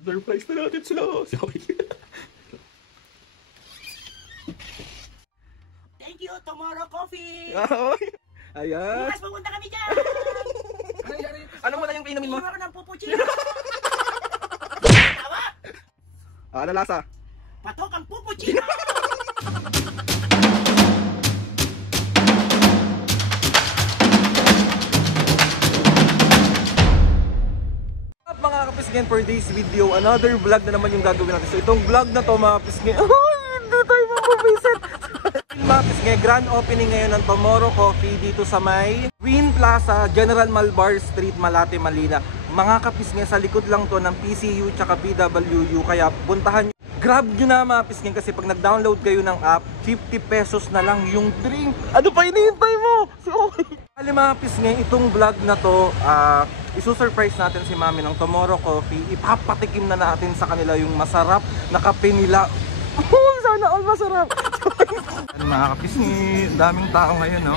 Surprise na natin sila. Thank you, Tomorrow Coffee. Ayan. Bukas pupunta kami dyan. Ano mo na yung inumin mo? Iwan ko ng pupuchino. Tawa. Ano lasa? Patok ang pupuchino. Mga kapisgen, for this video, another vlog na naman yung gagawin natin. So itong vlog na to mga kapisgen, hindi tayo mapabisit. Mga kapisgen, grand opening ngayon ng Tomorrow Coffee dito sa may Green Plaza, General Malvar Street, Malate, Manila. Mga kapisgen, sa likod lang to ng PCU tsaka PWU, kaya puntahan nyo. Grab nyo na mga kapisgen kasi pag nag-download kayo ng app, 50 pesos na lang yung drink. Ano pa hinihintay mo? Alam mga kapisgen, itong vlog na to, isusurprise natin si Mami ng Tomorrow Coffee. Ipapatikim na natin sa kanila yung masarap na kape nila. Sana all masarap. Mga kapisngi, daming tao ngayon, no?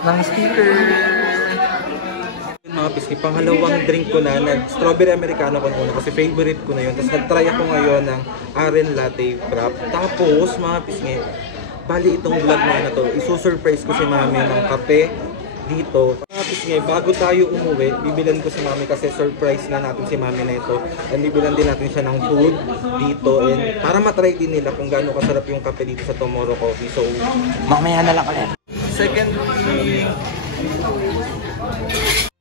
Ng sticker. Mga pisngi, pangalawang drink ko na, nag-strawberry americano ko na kasi favorite ko na yun. Tapos nag-try ako ngayon ng Aren Latte Frap. Tapos mga pisngi, bali itong vlog na to, isusurprise ko si Mami ng kape dito. Mga pisngi, bago tayo umuwi, bibilan ko si Mami kasi surprise na natin si Mami na ito. And bibilan din natin siya ng food dito. And para matry din nila kung gaano kasarap yung kape dito sa Tomorrow Coffee. So, mamaya na lang ulit. Secondly,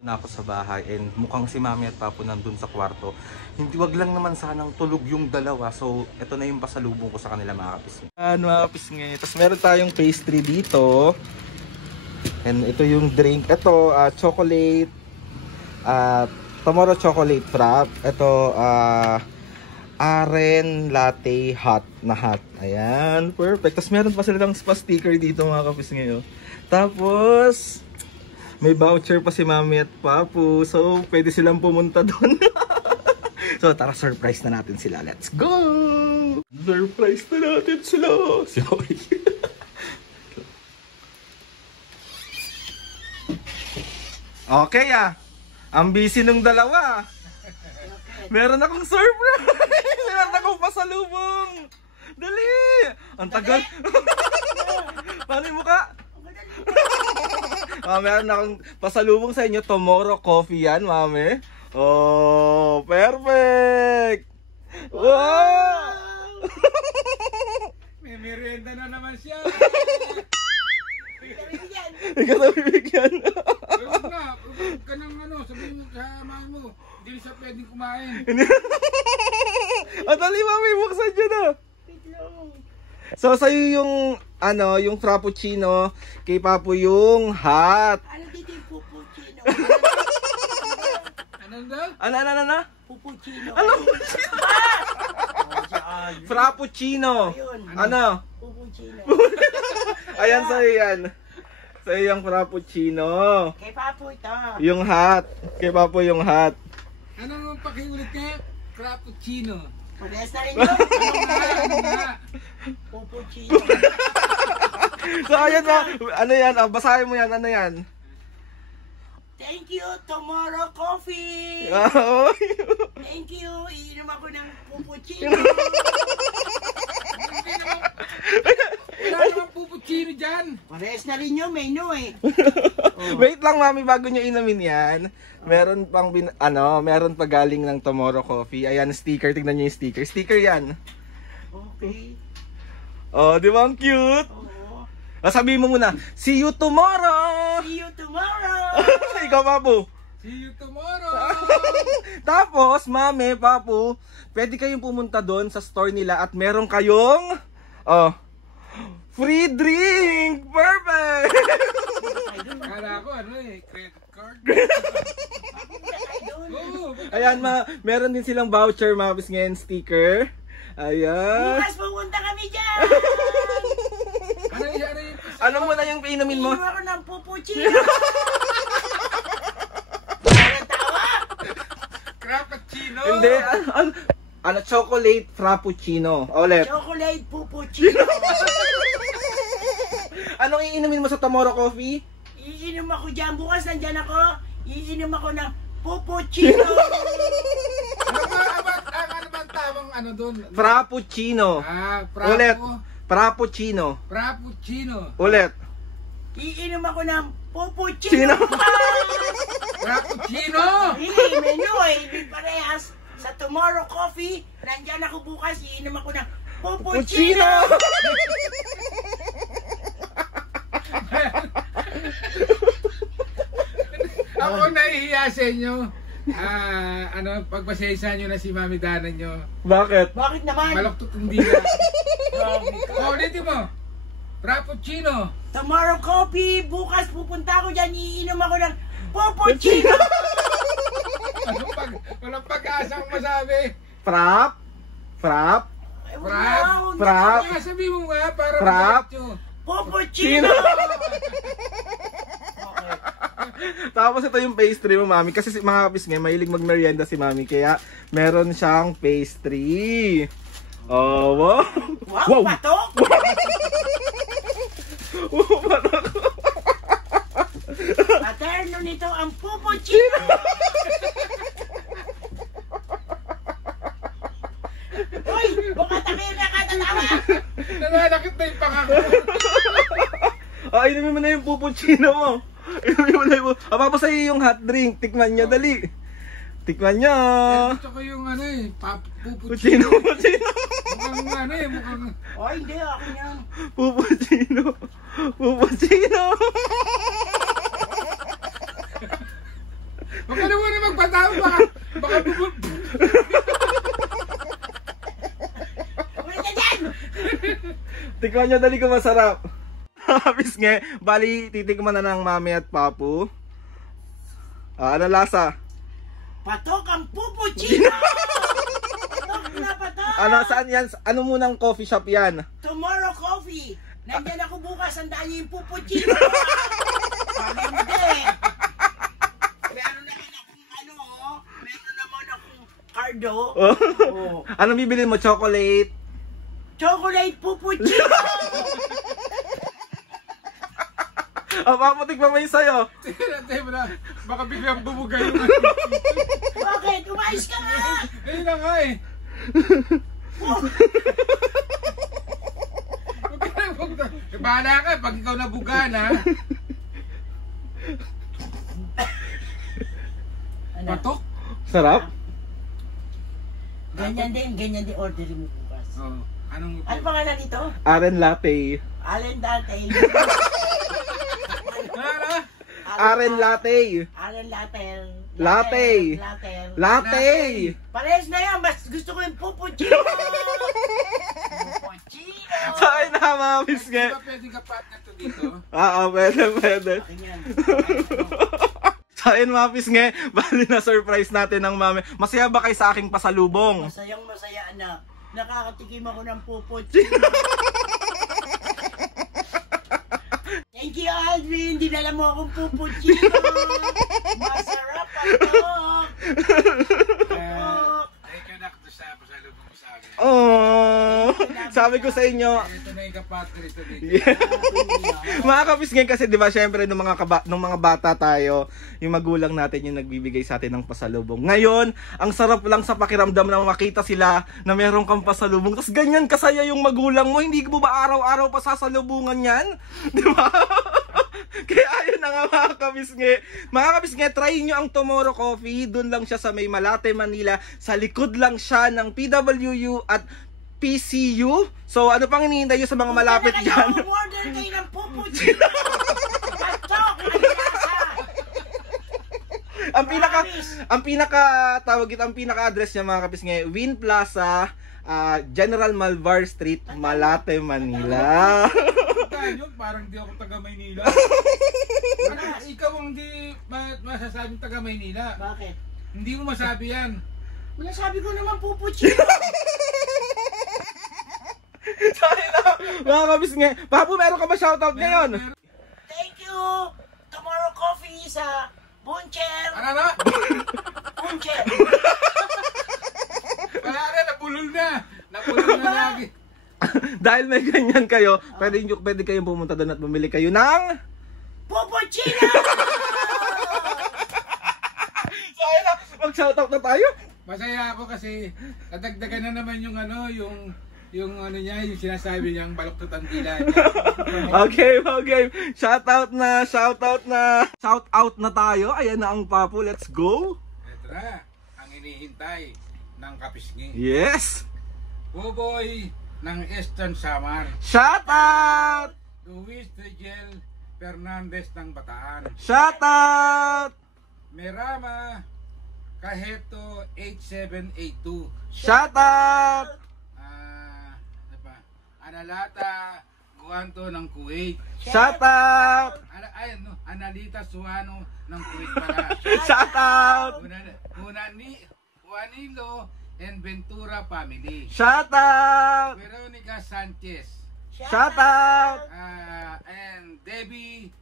na ako sa bahay and mukhang si Mami at Papo nandun sa kwarto. Hindi, wag lang naman sanang tulog yung dalawa. So, ito na yung pasalubong ko sa kanila mga kapisngi. Mga kapisngi. Tapos meron tayong pastry dito. And ito yung drink. Ito, chocolate. Tomorrow chocolate frap. Ito, Aren Latte hot na hot. Ayan, perfect. Tapos meron pa silang spa sticker dito mga kapisngi. Tapos may voucher pa si Mami at Papu. So, pwede silang pumunta doon. So, tara, surprise na natin sila. Let's go! Surprise na natin sila. Okay ang busy nung dalawa. Meron akong surprise. Meron akong pasalubong. Dali! Ang tagal. Paano yung mukha? Meron akong pasalubong sa inyo. Tomorrow Coffee yan, Mami. Oh, perfect! Wow! May merienda na naman siya. Ikaw na bibigyan. Huwag ka nang sabihin mo sa mami mo, hindi siya pwedeng kumain. Dali, Mami, buksan dyan na. So, sa'yo yung, yung frappuccino, kay Papo yung hot. Ano dito yung pupuchino? Ano daw? Ano? Pupuchino. Ano? Frappuccino. Ano? Pupuchino. Ayan, sa'yo yan. Sa'yo yung frappuccino. Kay Papo ito. Yung hot. Kay Papo yung hot. Anong pakiulit niya? Frappuccino. Parehas na rin yun. Pupuchino. So, ayan na. Ano yan? Basahin mo yan. Ano yan? Thank you, Tomorrow Coffee. Thank you. Iinom ako ng pupuchino. Wala naman pupuchino dyan. Parehas na rin yung menu eh. Wait lang, Mami, bago nyo inumin yan. Meron pang meron pa galing ng Tomorrow Coffee. Ayan, sticker. Tignan nyo yung sticker. Sticker yan. Okay. Oh, di ba ang cute? Oo. Sabihin mo muna, see you tomorrow! See you tomorrow! Ikaw, Papu. See you tomorrow. Tapos, Mami, Papu, pwede kayong pumunta doon sa store nila at meron kayong free drink! Perfect! Kala ko credit card. Ayan, meron din silang voucher, Mabis ngayon, sticker. Ayan. Bukas pupunta kami dyan! Ano mo na yung inumin mo? Iiwan ko ng pupuchino. Ano tawa? Frappuccino. Hindi, chocolate frappuccino. Ulit. Chocolate pupuchino. mo sa Tomorrow Coffee? Iinom ako dyan. Bukas nandyan ako. Iinom ako ng pupuccino. Ano ba ang tamang ano doon? Frappuccino. Ulit. Frappuccino. Frappuccino. Ulit. Iinom ako ng pupuccino. Frappuccino! Menu hindi parehas. Sa Tomorrow Coffee, nandyan ako bukas. Iinom ako ng pupuccino. Ako nahihiya sa inyo. Pagpasensya nyo na si Mami Dana nyo. Bakit? Bakit naman? Maloktot hindi na. Grabe ka. Ulitin mo. Frappuccino. Tomorrow Coffee, bukas pupunta ako dyan. Iinom ako ng pupuccino. Walang pag-asang masabi. Frap? Frap? Frap? Sabi mo nga para Frap? Pupuccino. Tapos ito yung pastry mo, Mami. Kasi mga kapis ngayon, mahilig mag-merienda si Mami. Kaya meron siyang pastry. Oh, wow. Wow, patok. Wow, patok. Paterno nito ang pupuccino. Uy, baka tabi na katatawa. Nananakit na yung pangako. Inumin mo na yung pupuccino mo. Inumin mo na yung Papa sa'yo yung hot drink. Tikman niya, dali. Tikman niya. Gusto ko yung ano eh, Pupuccino. pupuccino. Mukhang ano eh, mukhang... Oh, hindi ako yan. Pupuccino. Pupuccino. Baka naman na magpatawa, baka Ulit ka dyan. Tikman niya, dali ko masarap. Habis nga, bali titikman na ng Mami at Papu. Ano lasa? Patok ang pupuccino. Patok na patok. Ano, saan yan? Ano munang coffee shop yan? Tomorrow Coffee. Nandyan ako bukas. Handaan niyo yung pupuccino. Sabi hindi. Meron naman akong ano, meron naman akong cardo. Oh. Anong bibili mo? Chocolate? Chocolate pupuccino. Papu, tikman mo yung sayo. Teka na, baka biglang bumugay yung Bakit? Umayos ka nga. ayun na nga eh. Bahala ka, pag ikaw nabugan ha. Ano? Patok? Sarap? Ganyan din orderin mo bukas. Oh, anong... Ano pangalan nito? Aren Latte. Allen Dante. Ano? Aren Latte. Allen Latte. Latte. Latte. Parehas na yan. Mas gusto ko yung pupuccino. Pupuccino. Saan na, Mamis Di nga? ba pwedeng ka-partner to dito? Pwede. Ganyan. So ayun, Mapis nga, bali na surprise natin ng Mami. Masaya ba kayo sa aking pasalubong? Masayang masaya anak. Nakakatikim ako ng pupuccino. Thank you, Aldrin. Dinala mo akong pupuccino. Masarap ito. Thank you, Nak, sa pasalubong mo sa akin. Oh, sabi ko sa inyo, Ito na yung ka-partner ito dito. mga kapis ngayon kasi 'di ba syempre nung mga bata tayo, yung magulang natin yung nagbibigay sa atin ng pasalubong. Ngayon, ang sarap lang sa pakiramdam na makita sila na meron kang pasalubong. Tapos ganyan kasaya yung magulang mo, hindi mo ba araw-araw pa sasalubungan 'yan? 'Di ba? Kaya ayun na nga mga kabisnge. Mga kabisnge, try nyo ang Tomorrow Coffee. Doon lang siya sa May Malate, Manila. Sa likod lang siya ng PWU at PCU. So ano pang hinihintay nyo sa mga malapit dyan? Order kayo ng pupuccino. Patok. Ang lasa. ang pinaka address niya mga kabisnge, Win Plaza, General Malvar Street, Malate, Manila. Yun, parang di ako taga Maynila. Ikaw ang di masasabing taga Maynila. Bakit? Hindi mo masabi yan. Nasabi ko naman pupuccino. Sorry na, mga kabisnge. Papu, meron ka ba shoutout ngayon? Thank you. Tomorrow Coffee sa Buncher. Ano? Buncher. Wala na, nabulol na. Nabulol na lagi. Dahil may ganyan kayo, pwede kayong pumunta doon at bumili kayo ng Pupuchino! So ayun na, mag-shoutout na tayo. Masaya ako kasi nadagdagan na naman yung ano, yung ano niya, yung sinasabi niyang baluktot ang dila. Okay. Shoutout na. Shoutout na tayo. Ayan na ang Papu. Let's go. Ito na, ang hinihintay ng kapisngi. Yes. Buboy ng Eastern Samar. Shoutout. Luis Rigel Fernandez ng Bataan. Shoutout. Merama Kaheto 8782. Shoutout. Ano pa? Analata Guanto ng Kuwait. Shoutout. Analita Suano ng Kuwait pala. Shoutout. Juanilo and Ventura family. Shoutout. Veronica Sanchez. Shoutout. And Debbie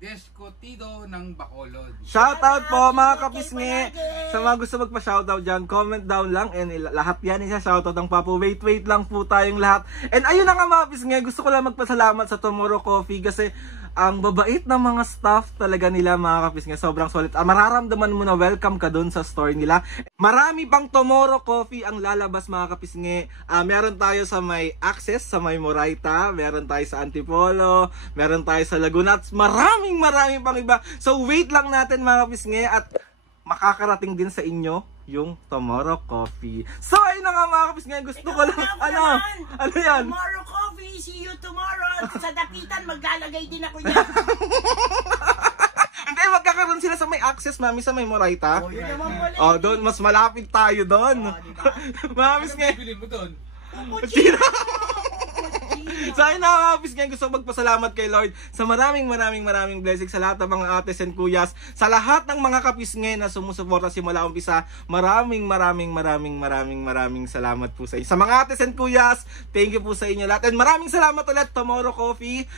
Descotido ng Bacolod. Shoutout po mga kapisngi. Sa mga gusto magpa-shoutout dyan, comment down lang and lahat yan isa shoutout ng Papu. Wait lang po tayong lahat. And ayun na nga mga kapisngi, gusto ko lang magpasalamat sa Tomorrow Coffee kasi ang babait ng mga staff talaga nila mga kapisngi. Sobrang solid. Mararamdaman mo na welcome ka dun sa store nila. Marami pang Tomorrow Coffee ang lalabas mga kapisngi. Meron tayo sa may Access, sa may Moraita, meron tayo sa Antipolo, meron tayo sa Laguna, at maraming pang iba. So wait lang natin mga kapisngi at makakarating din sa inyo yung Tomorrow Coffee. So ayun na nga mga kapisngi, gusto ko lang, ano yan? Tomorrow Coffee, see you tomorrow. Sa dapitan, maglalagay din ako niya. Hindi, magkakaroon sila sa may Access, mami, sa may Moraita. Yun naman pala. Oh, doon, mas malapit tayo doon. Diba? Mga Ano kapisngi. bibili mo doon? Pupuchino! So ayun na mga kapisngi, gusto ko magpasalamat kay Lord sa maraming blessings sa lahat ng mga ates and kuyas, sa lahat ng mga kapisngi na sumusuporta simula umpisa. Maraming salamat po sa inyo. Sa mga ates and kuyas, thank you po sa inyo lahat. And maraming salamat ulit Tomorrow Coffee.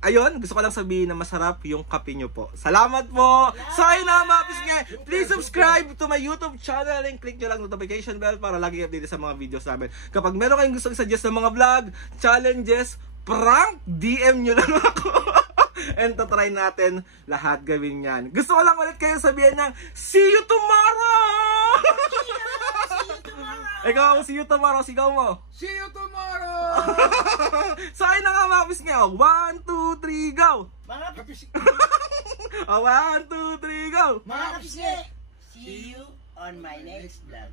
Ayun, gusto ko lang sabihin na masarap yung kape nyo po. Salamat po! So ayun na mga kapisngi, please subscribe to my YouTube channel and click nyo lang notification bell para lagi update sa mga videos namin. Kapag meron kayong gusto i-suggest ng mga vlog, challenges, prank, DM nyo lang ako. And tatry natin lahat gawin yan. Gusto ko lang ulit kayo sabihin ng see you tomorrow! Ikaw, see you tomorrow, sigaw mo. See you tomorrow! So ayun na nga mga kapisngi, 1, 2, 3, go! Mga 1, 2, 3, go! kapisngi, see you on my next vlog.